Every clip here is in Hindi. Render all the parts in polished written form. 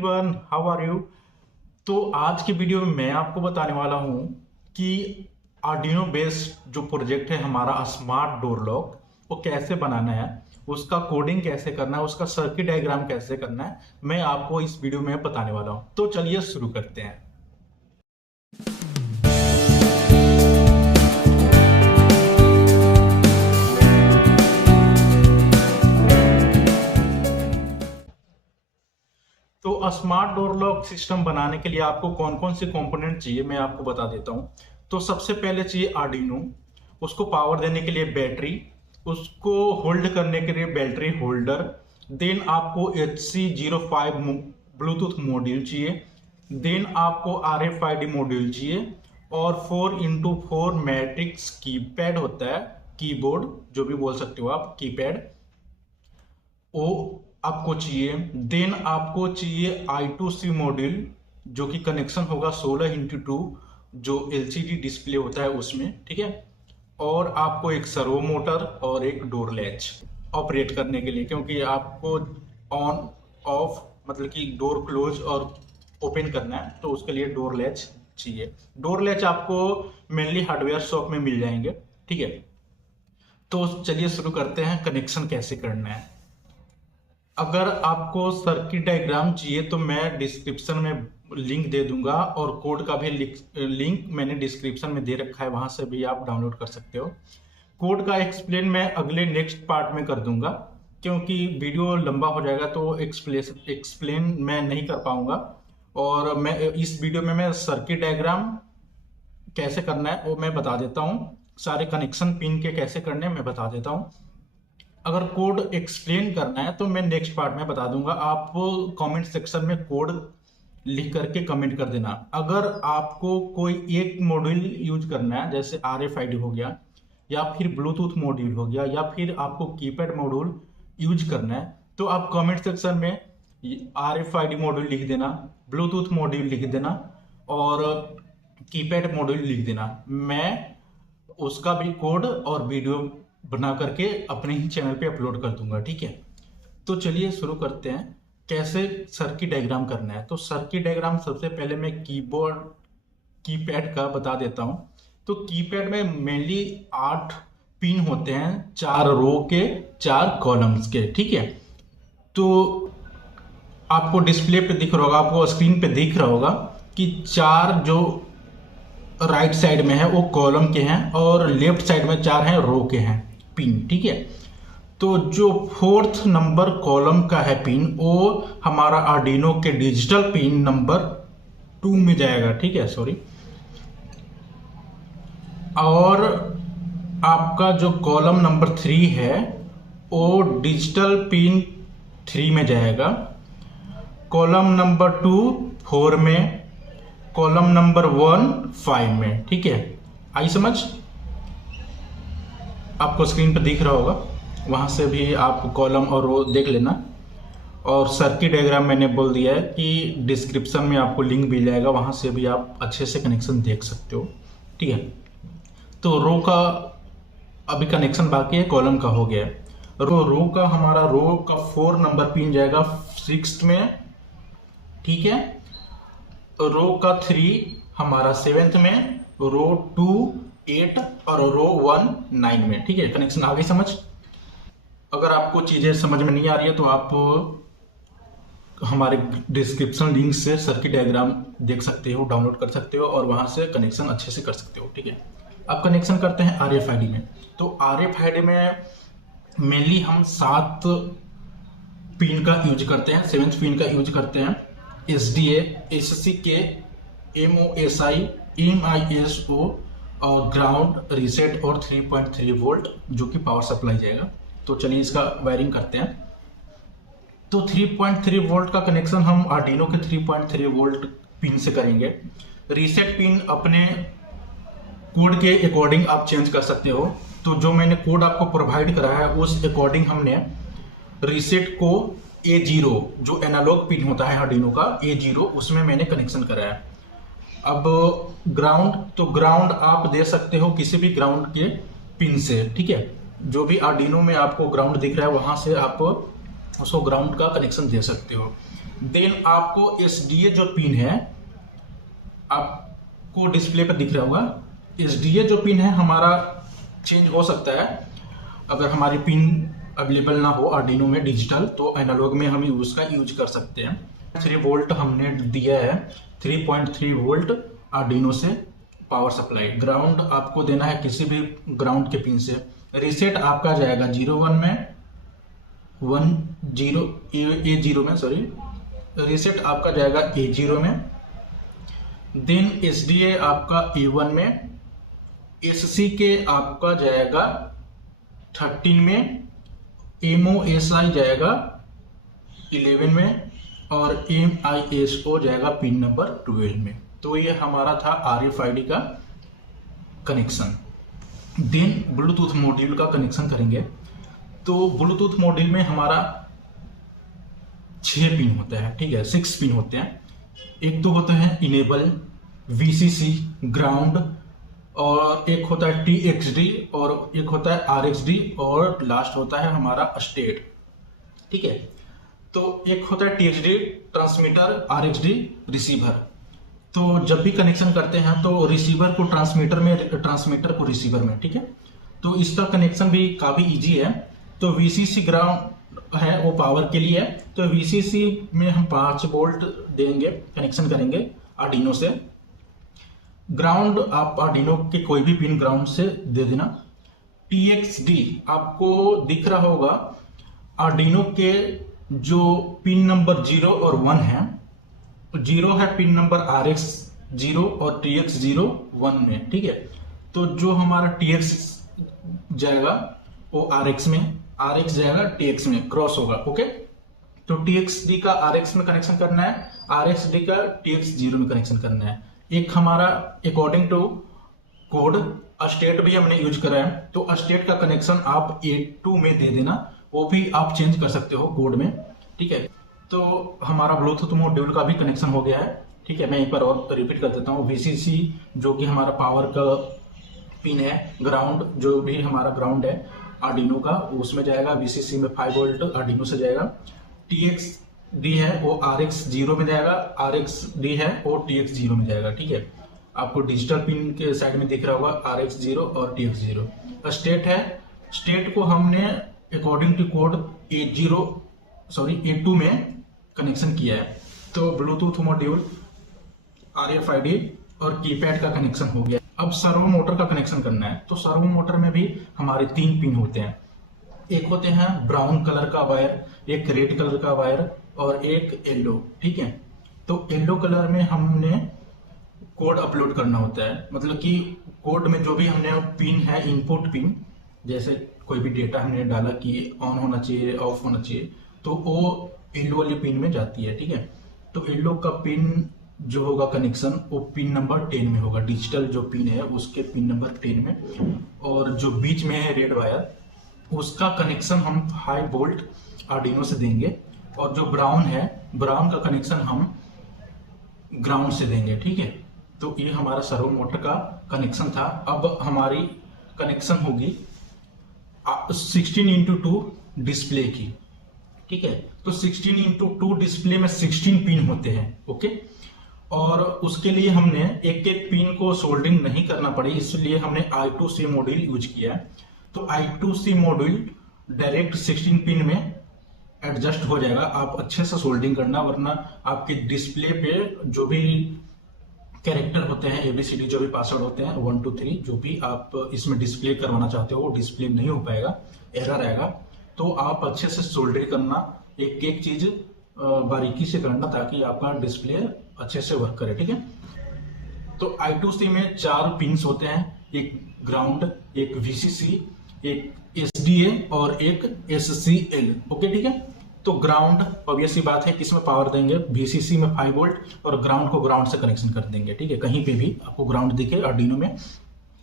Everyone, how are you. तो आज की वीडियो में मैं आपको बताने वाला हूं कि आर्डिनो बेस्ड जो प्रोजेक्ट है हमारा स्मार्ट डोर लॉक, वो कैसे बनाना है, उसका कोडिंग कैसे करना है, उसका सर्किट डायग्राम कैसे करना है, मैं आपको इस वीडियो में बताने वाला हूं। तो चलिए शुरू करते हैं। तो स्मार्ट डोर लॉक सिस्टम बनाने के लिए आपको कौन कौन से कंपोनेंट चाहिए मैं आपको बता देता हूं। तो सबसे पहले चाहिए आर्डिनो, उसको पावर देने के लिए बैटरी, उसको होल्ड करने के लिए बैटरी होल्डर, देन आपको HC05 ब्लूटूथ मॉड्यूल चाहिए, देन आपको RFID मॉड्यूल चाहिए और 4x4 मैट्रिक्स कीपैड होता है, कीबोर्ड जो भी बोल सकते हो आप, कीपैड वो आपको चाहिए। देन आपको चाहिए I2C मॉड्यूल जो कि कनेक्शन होगा 16x2 जो LCD डिस्प्ले होता है उसमें, ठीक है। और आपको एक सर्वो मोटर और एक डोर लैच ऑपरेट करने के लिए, क्योंकि आपको ऑन ऑफ मतलब कि डोर क्लोज और ओपन करना है, तो उसके लिए डोर लैच चाहिए। डोर लैच आपको मेनली हार्डवेयर शॉप में मिल जाएंगे, ठीक है। तो चलिए शुरू करते हैं, कनेक्शन कैसे करना है। अगर आपको सर्किट डायग्राम चाहिए तो मैं डिस्क्रिप्शन में लिंक दे दूंगा और कोड का भी लिंक मैंने डिस्क्रिप्शन में दे रखा है, वहां से भी आप डाउनलोड कर सकते हो। कोड का एक्सप्लेन मैं अगले नेक्स्ट पार्ट में कर दूंगा, क्योंकि वीडियो लंबा हो जाएगा तो एक्सप्लेन मैं नहीं कर पाऊंगा। और मैं इस वीडियो में मैं सर्किट डायग्राम कैसे करना है वो मैं बता देता हूँ, सारे कनेक्शन पिन के कैसे करने हैं मैं बता देता हूँ। अगर कोड एक्सप्लेन करना है तो मैं नेक्स्ट पार्ट में बता दूंगा, आप कमेंट सेक्शन में कोड लिख करके कमेंट कर देना। अगर आपको कोई एक मॉड्यूल यूज करना है, जैसे RFID हो गया या फिर ब्लूटूथ मॉड्यूल हो गया या फिर आपको कीपैड मॉड्यूल यूज करना है, तो आप कमेंट सेक्शन में RFID मॉड्यूल लिख देना, ब्लूटूथ मॉड्यूल लिख देना और कीपैड मॉड्यूल लिख देना। मैं उसका भी कोड और वीडियो बना करके अपने ही चैनल पे अपलोड कर दूंगा, ठीक है। तो चलिए शुरू करते हैं, कैसे सर्किट डायग्राम करना है। तो सर्किट डायग्राम सबसे पहले मैं कीपैड का बता देता हूं। तो कीपैड में मेनली 8 पिन होते हैं, 4 रो के 4 कॉलम्स के, ठीक है। तो आपको डिस्प्ले पे दिख रहा होगा, आपको स्क्रीन पे दिख रहा होगा कि 4 जो राइट साइड में है वो कॉलम के हैं और लेफ्ट साइड में 4 हैं रो के हैं पिन, ठीक है। तो जो 4th नंबर कॉलम का है पिन, वो हमारा आर्डिनो के डिजिटल पिन नंबर 2 में जाएगा, ठीक है, सॉरी। और आपका जो कॉलम नंबर 3 है वो डिजिटल पिन 3 में जाएगा, कॉलम नंबर 2 4 में, कॉलम नंबर 1 5 में, ठीक है। आई समझ? आपको स्क्रीन पर दिख रहा होगा, वहां से भी आप कॉलम और रो देख लेना। और सर्किट डायग्राम मैंने बोल दिया है कि डिस्क्रिप्शन में आपको लिंक मिल जाएगा, वहां से भी आप अच्छे से कनेक्शन देख सकते हो, ठीक है। तो रो का अभी कनेक्शन बाकी है, कॉलम का हो गया है। रो का हमारा रो का 4 नंबर पिन जाएगा 6th में, ठीक है। रो का 3 हमारा 7th में, रो 2 8 और रो 1 9 में, ठीक है। कनेक्शन आ गई समझ? अगर आपको चीजें समझ में नहीं आ रही है तो आप हमारे डिस्क्रिप्शन लिंक से सर्किट डायग्राम देख सकते हो, डाउनलोड कर सकते हो और वहां से कनेक्शन अच्छे से कर सकते हो, ठीक है। अब कनेक्शन करते हैं RFID में। तो RFID में मेनली हम 7 पिन का यूज करते हैं, 7th पिन का यूज करते हैं। SDA, SCK, MOSI, MISO और ग्राउंड, रीसेट और 3.3 वोल्ट जो कि पावर सप्लाई जाएगा। तो चलिए इसका वायरिंग करते हैं। तो 3.3 वोल्ट का कनेक्शन हम आर्डिनो के 3.3 वोल्ट पिन से करेंगे। रीसेट पिन अपने कोड के अकॉर्डिंग आप चेंज कर सकते हो। तो जो मैंने कोड आपको प्रोवाइड करा है उस अकॉर्डिंग हमने रीसेट को A0 जो एनालॉग पिन होता है आर्डिनो का, A0 उसमें मैंने कनेक्शन कराया है। अब ग्राउंड, तो ग्राउंड आप दे सकते हो किसी भी ग्राउंड के पिन से, ठीक है। जो भी आर्डिनो में आपको ग्राउंड दिख रहा है वहां से आप उसको ग्राउंड का कनेक्शन दे सकते हो। देन आपको SDA जो पिन है, आपको डिस्प्ले पर दिख रहा होगा, SDA जो पिन है हमारा चेंज हो सकता है। अगर हमारी पिन अवेलेबल ना हो आर्डिनो में डिजिटल, तो एनालॉग में हम उसका यूज कर सकते हैं। 3 वोल्ट हमने दिया है, 3.3 वोल्ट आर्डिनो से पावर सप्लाई। ग्राउंड आपको देना है किसी भी ग्राउंड के पिन से। रीसेट आपका जाएगा 01 में, A0 में, सॉरी, रीसेट आपका जाएगा A0 में। देन SDA आपका A1 में, SCK आपका जाएगा 13 में, MOSI जाएगा 11 में और MISO जाएगा पिन नंबर 12 में। तो ये हमारा था RFID का कनेक्शन। देन ब्लूटूथ मॉड्यूल का कनेक्शन करेंगे। तो ब्लूटूथ मॉड्यूल में हमारा 6 पिन होता है, ठीक है, 6 पिन होते हैं। एक तो होता है इनेबल, VCC, ग्राउंड, और एक होता है TXD, और एक होता है RXD, और लास्ट होता है हमारा स्टेट, ठीक है। तो एक होता है TXD ट्रांसमीटर, RXD रिसीवर। तो जब भी कनेक्शन करते हैं तो रिसीवर को ट्रांसमीटर में, ट्रांसमीटर को रिसीवर में, ठीक है। तो इसका कनेक्शन भी काफी इजी है। तो VCC ग्राउंड है, वो पावर के लिए है। तो VCC में हम 5 वोल्ट देंगे, कनेक्शन करेंगे आर्डिनो से। ग्राउंड आप आर्डिनो के कोई भी पिन ग्राउंड से दे देना। TXD आपको दिख रहा होगा, आर्डिनो के जो पिन नंबर 0 और 1 है, 0 है पिन नंबर RX0 और TX0 1 में, ठीक है। तो जो हमारा TX जाएगा वो RX में, RX जाएगा TX में, क्रॉस होगा, ओके। तो TXD का RX में कनेक्शन करना है, RXD का TX0 में कनेक्शन करना है। एक हमारा अकॉर्डिंग टू कोड स्टेट भी हमने यूज करा है। तो स्टेट का कनेक्शन आप A2 में दे देना, वो भी आप चेंज कर सकते हो कोड में, ठीक है। तो हमारा ब्लूटूथ मॉड्यूल का भी कनेक्शन हो गया है, ठीक है। मैं एक बार और रिपीट कर देता हूँ। VCC जो कि हमारा पावर का पिन है, ग्राउंड जो भी हमारा ग्राउंड है आर्डिनो का, उसमें जाएगा। VCC में 5 वोल्ट आर्डिनो से जाएगा। TXD है वो RX0 में जाएगा, RXD है वो TX0 में जाएगा, ठीक है। आपको डिजिटल पिन के साइड में दिख रहा होगा RX0 और TX0। स्टेट है, स्टेट को हमने अकॉर्डिंग टू कोड A2 में कनेक्शन किया है। तो ब्लूटूथ मॉड्यूल, RFID और कीपैड का कनेक्शन हो गया। अब सर्वो मोटर का कनेक्शन करना है। तो सर्वो मोटर में भी हमारे 3 पिन होते हैं। एक होते हैं ब्राउन कलर का वायर, एक रेड कलर का वायर और एक येलो, ठीक है। तो येलो कलर में हमने कोड अपलोड करना होता है, मतलब कि कोड में जो भी हमने पिन है, इनपुट पिन, जैसे कोई भी डेटा हमने डाला कि ऑन होना चाहिए, ऑफ होना चाहिए, तो वो येलो वाली पिन में जाती है, ठीक है। तो येलो का पिन जो होगा कनेक्शन, वो पिन नंबर 10 में होगा। डिजिटल जो पिन है उसके पिन नंबर 10 में। और जो बीच में है रेड वायर, उसका कनेक्शन हम 5 वोल्ट आर्डिनो से देंगे। और जो ब्राउन है, ब्राउन का कनेक्शन हम ग्राउंड से देंगे, ठीक है। तो ये हमारा सर्वो मोटर का कनेक्शन था। अब हमारी कनेक्शन होगी 16x2 डिस्प्ले की, ठीक है। तो 16x2 डिस्प्ले में 16 पिन होते हैं, ओके। और उसके लिए हमने एक एक पिन को सोल्डरिंग नहीं करना पड़ी, इसलिए हमने I2C मॉड्यूल यूज किया है। तो I2C मॉड्यूल डायरेक्ट 16 पिन में एडजस्ट हो जाएगा। आप अच्छे से सोल्डरिंग करना, वरना आपके डिस्प्ले पे जो भी कैरेक्टर होते हैं, ABCD जो भी पासवर्ड होते हैं 1 2 3, जो भी आप इसमें डिस्प्ले करवाना चाहते हो वो डिस्प्ले नहीं हो पाएगा, एरर आएगा। तो आप अच्छे से सोल्डरिंग करना, एक एक चीज बारीकी से करना, ताकि आपका डिस्प्ले अच्छे से वर्क करे, ठीक है। तो I2C में 4 पिन्स होते हैं, एक ग्राउंड, एक VCC, एक SDA और एक SCL, ओके, ठीक है। तो ग्राउंड ऑब्वियसली बात है, किसमें पावर देंगे, VCC में 5 वोल्ट और ग्राउंड को ग्राउंड से कनेक्शन कर देंगे, ठीक है। कहीं पे भी आपको ग्राउंड दिखे आर्डिनो में,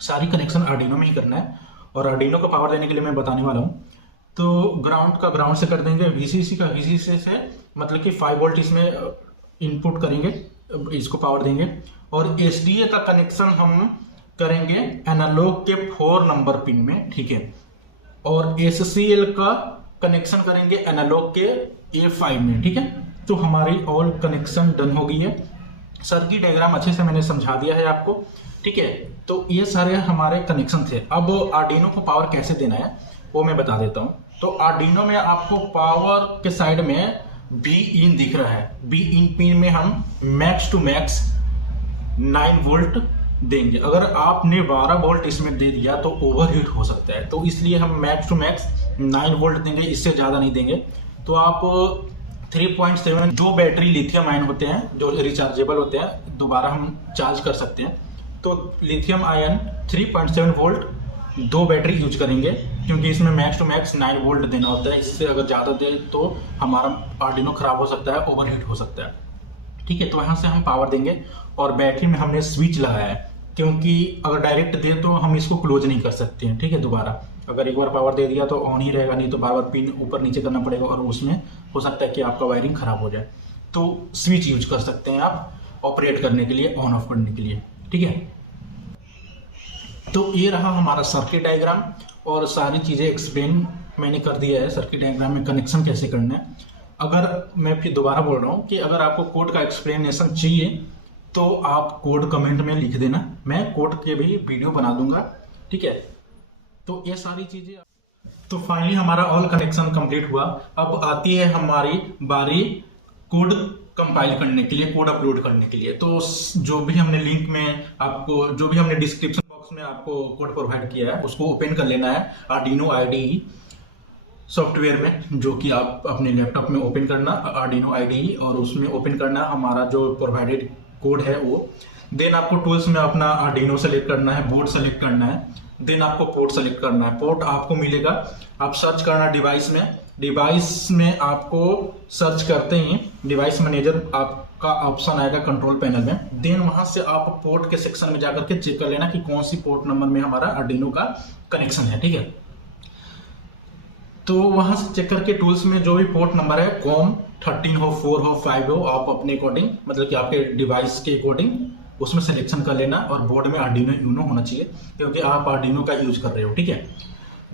सारी कनेक्शन आर्डिनो में ही करना है। और आर्डिनो को पावर देने के लिए मैं बताने वाला हूँ। तो ग्राउंड का ग्राउंड से कर देंगे, VCC का VCC से, मतलब कि 5 वोल्ट इसमें इनपुट करेंगे, इसको पावर देंगे। और SDA का कनेक्शन हम करेंगे एनालॉग के 4 नंबर पिन में, ठीक है। और SCL का कनेक्शन करेंगे एनालॉग के A5 में, ठीक है। तो हमारी ऑल कनेक्शन डन हो गई है। सर्किट डायग्राम अच्छे से मैंने समझा दिया है आपको, ठीक है। तो ये सारे हमारे कनेक्शन थे। अब आर्डिनो को पावर कैसे देना है वो मैं बता देता हूँ। तो आर्डिनो में आपको पावर के साइड में बी इन दिख रहा है। बी इन पिन में हम मैक्स टू मैक्स 9 वोल्ट देंगे। अगर आपने 12 वोल्ट इसमें दे दिया तो ओवरहीट हो सकता है, तो इसलिए हम मैक्स टू मैक्स 9 वोल्ट देंगे, इससे ज़्यादा नहीं देंगे। तो आप 3.7 जो बैटरी लिथियम आयन होते हैं जो रिचार्जेबल होते हैं, दोबारा हम चार्ज कर सकते हैं। तो lithium ion 3.7 volt 2 battery use करेंगे, क्योंकि इसमें मैक्स टू मैक्स 9 वोल्ट देना होता है। इससे अगर ज़्यादा दे तो हमारा आर्डिनो खराब हो सकता है, ओवरहीट हो सकता है, ठीक है। तो यहाँ से हम पावर देंगे और बैटरी में हमने स्विच लगाया है, क्योंकि अगर डायरेक्ट दे तो हम इसको क्लोज नहीं कर सकते हैं, ठीक है। दोबारा अगर एक बार पावर दे दिया तो ऑन ही रहेगा, नहीं तो बार बार पिन ऊपर नीचे करना पड़ेगा और उसमें हो सकता है कि आपका वायरिंग खराब हो जाए। तो स्विच यूज कर सकते हैं आप ऑपरेट करने के लिए, ऑन ऑफ करने के लिए, ठीक है। तो ये रहा हमारा सर्किट डायग्राम और सारी चीज़ें एक्सप्लेन मैंने कर दिया है। सर्किट डायग्राम में कनेक्शन कैसे करना है। अगर मैं फिर दोबारा बोल रहा हूँ कि अगर आपको कोड का एक्सप्लेनेशन चाहिए तो आप कोड कमेंट में लिख देना, मैं कोड के भी वीडियो बना दूंगा, ठीक है। तो ये सारी चीज़ें। तो फाइनली हमारा ऑल कनेक्शन कंप्लीट हुआ। अब आती है हमारी बारी कोड कंपाइल करने के लिए, कोड अपलोड करने के लिए। तो जो भी हमने लिंक में आपको, जो भी हमने डिस्क्रिप्शन बॉक्स में आपको कोड प्रोवाइड किया है उसको ओपन कर लेना है आर्डिनो आईडीई सॉफ्टवेयर में, जो कि आप अपने लैपटॉप में ओपन करना आर्डिनो आईडीई और उसमें ओपन करना हमारा जो प्रोवाइडेड कोड है वो। देन आपको टूल्स में अपना आर्डिनो सेलेक्ट करना है, बोर्ड सेलेक्ट करना है, देन आपको पोर्ट सेलेक्ट करना है। पोर्ट आपको मिलेगा, आप सर्च करना डिवाइस में। डिवाइस में आपको सर्च करते ही डिवाइस मैनेजर आपका ऑप्शन आएगा कंट्रोल पैनल में। देन वहां से आप पोर्ट के सेक्शन में जाकर के चेक कर लेना कि कौन सी पोर्ट नंबर में हमारा आर्डिनो का कनेक्शन है, ठीक है। तो वहां से चेक करके टूल्स में जो भी पोर्ट नंबर है, कॉम 13 हो, 4 हो, 5 हो, आप अपने अकॉर्डिंग, मतलब कि आपके डिवाइस के अकॉर्डिंग उसमें सिलेक्शन कर लेना। और बोर्ड में आर्डिनो यूनो होना चाहिए, क्योंकि आप आर्डिनो का यूज कर रहे हो, ठीक है।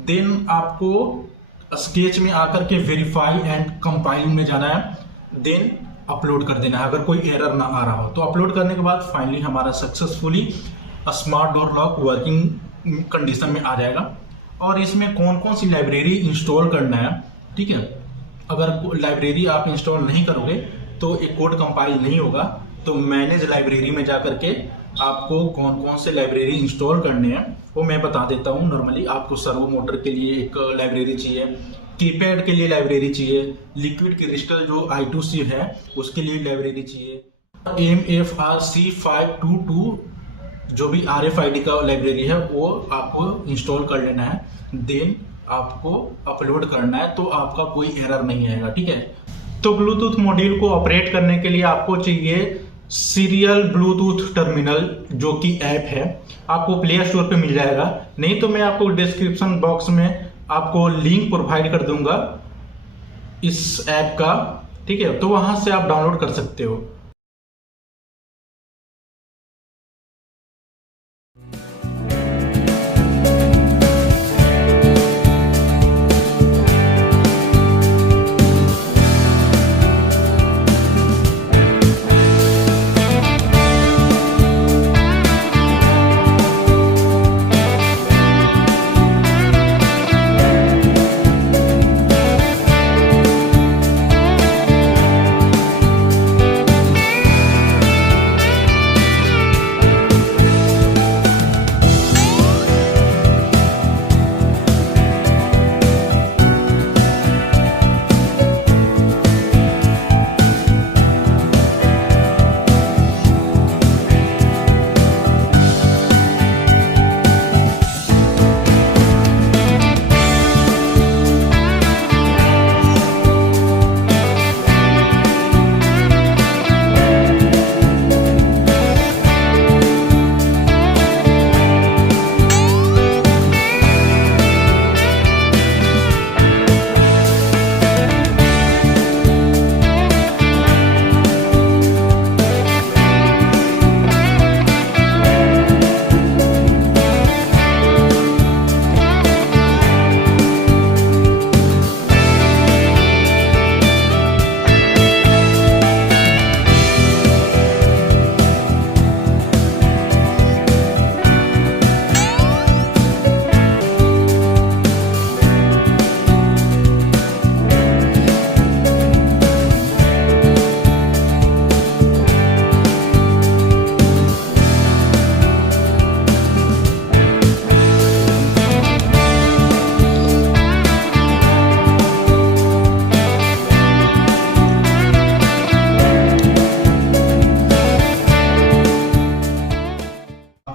देन आपको स्केच में आकर के वेरीफाई एंड कंपाइल में जाना है, देन अपलोड कर देना है अगर कोई एरर ना आ रहा हो। तो अपलोड करने के बाद फाइनली हमारा successfully smart door lock working condition में आ जाएगा। और इसमें कौन कौन सी लाइब्रेरी इंस्टॉल करना है, ठीक है। अगर लाइब्रेरी आप इंस्टॉल नहीं करोगे तो एक कोड कंपाइल नहीं होगा। तो मैनेज लाइब्रेरी में जाकर के आपको कौन कौन से लाइब्रेरी इंस्टॉल करने हैं वो मैं बता देता हूँ। नॉर्मली आपको सर्वो मोटर के लिए एक लाइब्रेरी चाहिए, कीपैड के लिए लाइब्रेरी चाहिए, लिक्विड क्रिस्टल जो I2C है उसके लिए लाइब्रेरी चाहिए, MFRC522 जो भी RFID का लाइब्रेरी है वो आपको इंस्टॉल कर लेना है। देन आपको अपलोड करना है, तो आपका कोई एरर नहीं आएगा, ठीक है। तो ब्लूटूथ मॉड्यूल को ऑपरेट करने के लिए आपको चाहिए सीरियल ब्लूटूथ टर्मिनल, जो कि ऐप है, आपको प्ले स्टोर पे मिल जाएगा। नहीं तो मैं आपको डिस्क्रिप्शन बॉक्स में आपको लिंक प्रोवाइड कर दूंगा इस ऐप का, ठीक है। तो वहां से आप डाउनलोड कर सकते हो।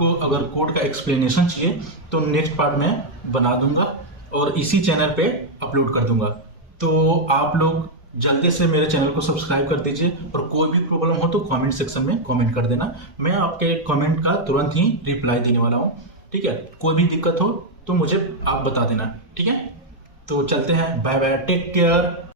आपको अगर कोड का एक्सप्लेनेशन चाहिए तो नेक्स्ट पार्ट में बना दूंगा और इसी चैनल पे अपलोड कर दूंगा। तो आप लोग जल्दी से मेरे चैनल को सब्सक्राइब कर दीजिए और कोई भी प्रॉब्लम हो तो कमेंट सेक्शन में कमेंट कर देना, मैं आपके कमेंट का तुरंत ही रिप्लाई देने वाला हूँ। ठीक है, कोई भी दिक्कत हो तो मुझे आप बता देना। ठीक है, तो चलते हैं, बाय बाय, टेक केयर।